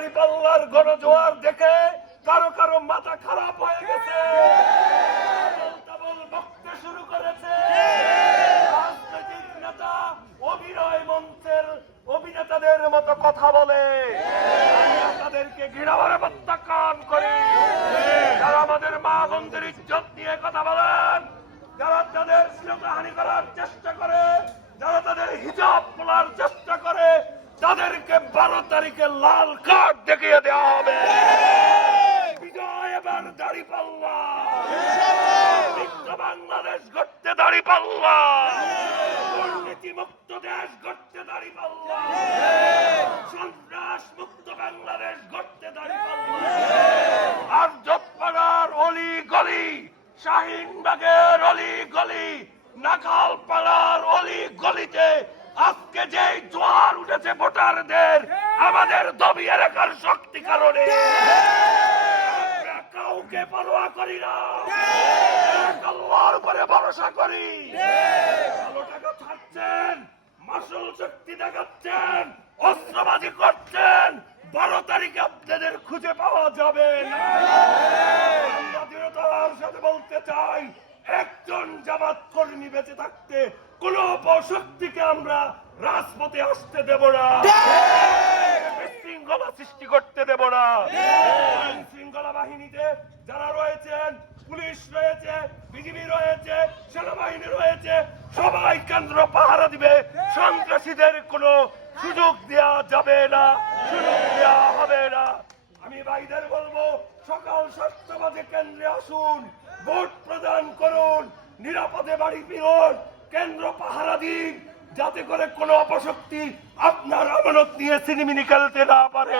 দাঁড়িপাল্লার গণজোয়ার দেখে কারো কারো মাথা খারাপ হয়ে গেছে, বক্তব্য শুরু করেছে। রাজনৈতিক নেতা অভিনয় মঞ্চের অভিনেতাদের মতো কথা বলে, তাদেরকে ঘৃণাভরে প্রত্যাখ্যান করি। যারা আমাদের মা বোনদের ইজ্জত নিয়ে কথা বলেন, যারা তাদের শ্লীলতাহানি করার চেষ্টা করে, যারা তাদের হিজাব খোলার চেষ্টা করে, তাদেরকে 12 তারিখে লাল কার্ড দেখিয়ে দেওয়া হবে। বিজয় এবার দাঁড়িপাল্লা, মুক্ত বাংলাদেশ গড়তে দাঁড়িপাল্লা, দুর্নীতি মুক্ত দেশ গড়তে দাঁড়িপাল্লা, সন্ত্রাস মুক্ত বাংলাদেশ গড়তে দাঁড়িপাল্লা। আর জটপাড়ার অলি গলি, শাহিনবাগের অলি গলি, নাখালপাড়ার অলি গলিতে আজকে যে জোয়ার উঠেছে ভোটারদের, আমাদের দবিয়ে রাখার শক্তি কারণে কাউকে পরোয়া করি না, আল্লাহর উপরে ভরসা করি। ভালো টাকা ছাড়ছেন, মাসুল শক্তি দেখাচ্ছেন, অস্ত্রবাজি করছেন, 12 তারিখে আপনাদের খুঁজে পাওয়া যাবে না। আমরা দৃঢ়তার সাথে বলতে চাই, একজন জামাত কর্মী বেঁচে থাকতে কোন অপশক্তিকে আমরা রাজপথে আসতে দেব না, বিশৃঙ্খলা সৃষ্টি করতে দেব না। আইন শৃঙ্খলা বাহিনীতে যারা রয়েছেন, পুলিশ রয়েছে, বিজিবি রয়েছে, সেনাবাহিনী রয়েছে, সবাই কেন্দ্র পাহারা দিবে। সন্ত্রাসীদের কোনো সুযোগ দেওয়া যাবে না, সুযোগ দেওয়া হবে না। আমি ভাইদের বলবো, সকাল 7টা বাজে কেন্দ্রে আসুন, ভোট প্রদান করুন, নিরাপদে বাড়ি ফিরুন, কেন্দ্র পাহারা দিন, যাতে করে কোনো অপশক্তি আপনার আমানত নিয়ে সিনেমিনি খেলতে না পারে।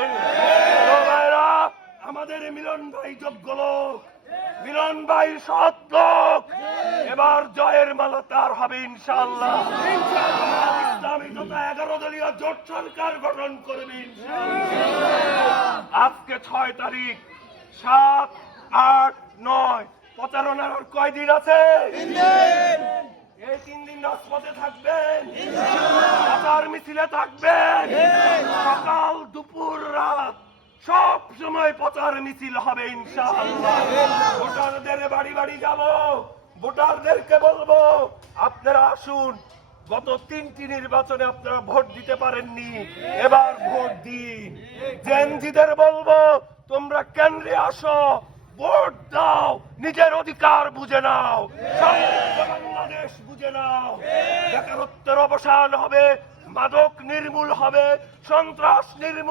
আমাদের মিলন ভাই যোগ্য লোক, মিলন ভাই সৎ লোক, এবার জয়ের মালা তার হবে ইনশাআল্লাহ। ইসলামী তথা 11 দলীয় জোট সরকার গঠন করবে ইনশাআল্লাহ। আজকে 6 তারিখ, 7, 8, 9 প্রচারণার আর কয়দিন আছে? এই 3 দিন রাজপথে থাকবেন, প্রচার মিছিলে থাকবেন, সকাল দুপুর রাত সব সময় প্রচার মিছিল হবে ইনশাআল্লাহ। ভোটারদের বাড়ি বাড়ি যাব, ভোটারদেরকে বলবো আপনারা আসুন। গত 3টি নির্বাচনে আপনারা ভোট দিতে পারেননি, এবার ভোট দিন। জেনজিদের বলবো, তোমরা কেন্দ্রে আসো, ভোট দাও, নিজের অধিকার বুঝে নাও, বাংলাদেশ বুঝে নাও। বেকারত্বের অবসান হবে, মাদক নির্মূল হবে, সন্ত্রাস নির্মূল